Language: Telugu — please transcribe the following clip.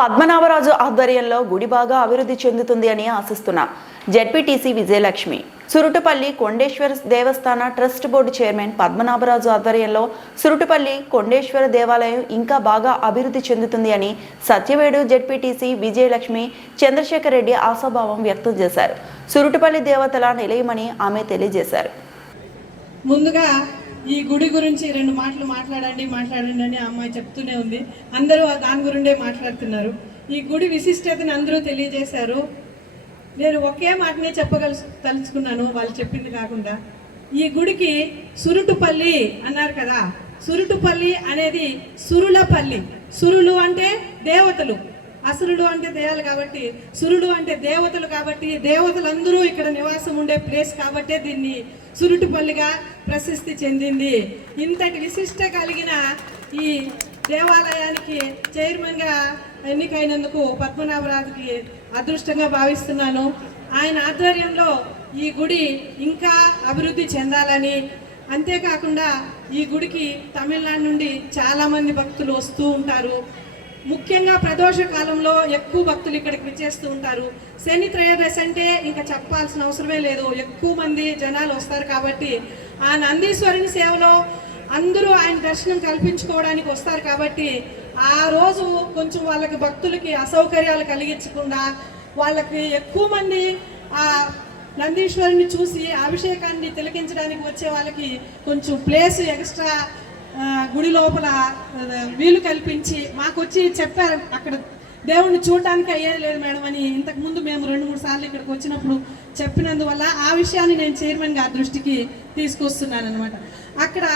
పద్మనాభరాజు ఆధ్వర్యంలో గుడి బాగా అభివృద్ధి చెందుతుంది అని ఆశిస్తున్నా జెడ్పీటీసీ విజయలక్ష్మి. సురుటుపల్లి కొండేశ్వర దేవస్థాన ట్రస్ట్ బోర్డు చైర్మన్ పద్మనాభరాజు ఆధ్వర్యంలో సురుటుపల్లి కొండేశ్వర దేవాలయం ఇంకా బాగా అభివృద్ధి చెందుతుంది అని సత్యవేడు జెడ్పీటీసీ విజయలక్ష్మి చంద్రశేఖర్ రెడ్డి ఆశాభావం వ్యక్తం చేశారు. సురుటుపల్లి దేవతల నిలయమని ఆమె తెలియజేశారు. ముందుగా ఈ గుడి గురించి రెండు మాటలు మాట్లాడండి అని అమ్మాయి చెప్తూనే ఉంది. అందరూ దాని గురిండే మాట్లాడుతున్నారు. ఈ గుడి విశిష్టతని అందరూ తెలియజేశారు. నేను ఒకే మాటనే తలుచుకున్నాను, వాళ్ళు చెప్పింది కాకుండా. ఈ గుడికి సురుటుపల్లి అన్నారు కదా, సురుటుపల్లి అనేది సురులపల్లి. సురులు అంటే దేవతలు, అసురుడు అంటే దయాలు కాబట్టి, సురుడు అంటే దేవతలు కాబట్టి, దేవతలందరూ ఇక్కడ నివాసం ఉండే ప్లేస్ కాబట్టి దీన్ని సురుటుపల్లిగా ప్రసిద్ధి చెందింది. ఇంతటి విశిష్ట కలిగిన ఈ దేవాలయానికి చైర్మన్గా ఎన్నికైనందుకు పద్మనాభరాజుకి అదృష్టంగా భావిస్తున్నాను. ఆయన ఆధ్వర్యంలో ఈ గుడి ఇంకా అభివృద్ధి చెందాలని, అంతేకాకుండా ఈ గుడికి తమిళనాడు నుండి చాలామంది భక్తులు వస్తూ ఉంటారు. ముఖ్యంగా ప్రదోష కాలంలో ఎక్కువ భక్తులు ఇక్కడికి విచ్చేస్తూ ఉంటారు. శని త్రయోదశి అంటే ఇంకా చెప్పాల్సిన అవసరమే లేదు, ఎక్కువ మంది జనాలు వస్తారు. కాబట్టి ఆ నందీశ్వరుని సేవలో అందరూ ఆయన దర్శనం కల్పించుకోవడానికి వస్తారు. కాబట్టి ఆ రోజు కొంచెం వాళ్ళకి భక్తులకి అసౌకర్యాలు కలిగించకుండా వాళ్ళకి ఎక్కువ మంది ఆ నందీశ్వరుని చూసి అభిషేకాన్ని తిలకించడానికి వచ్చే వాళ్ళకి కొంచెం ప్లేస్ ఎక్స్ట్రా గుడి లోపల వీలు కల్పించి మాకు వచ్చి చెప్పారు. అక్కడ దేవుణ్ణి చూడడానికి అయ్యేది లేదు మేడం అని ఇంతకుముందు మేము 2-3 సార్లు ఇక్కడికి వచ్చినప్పుడు చెప్పినందువల్ల ఆ విషయాన్ని నేను చైర్మన్ గారి దృష్టికి తీసుకొస్తున్నాను అనమాట. అక్కడ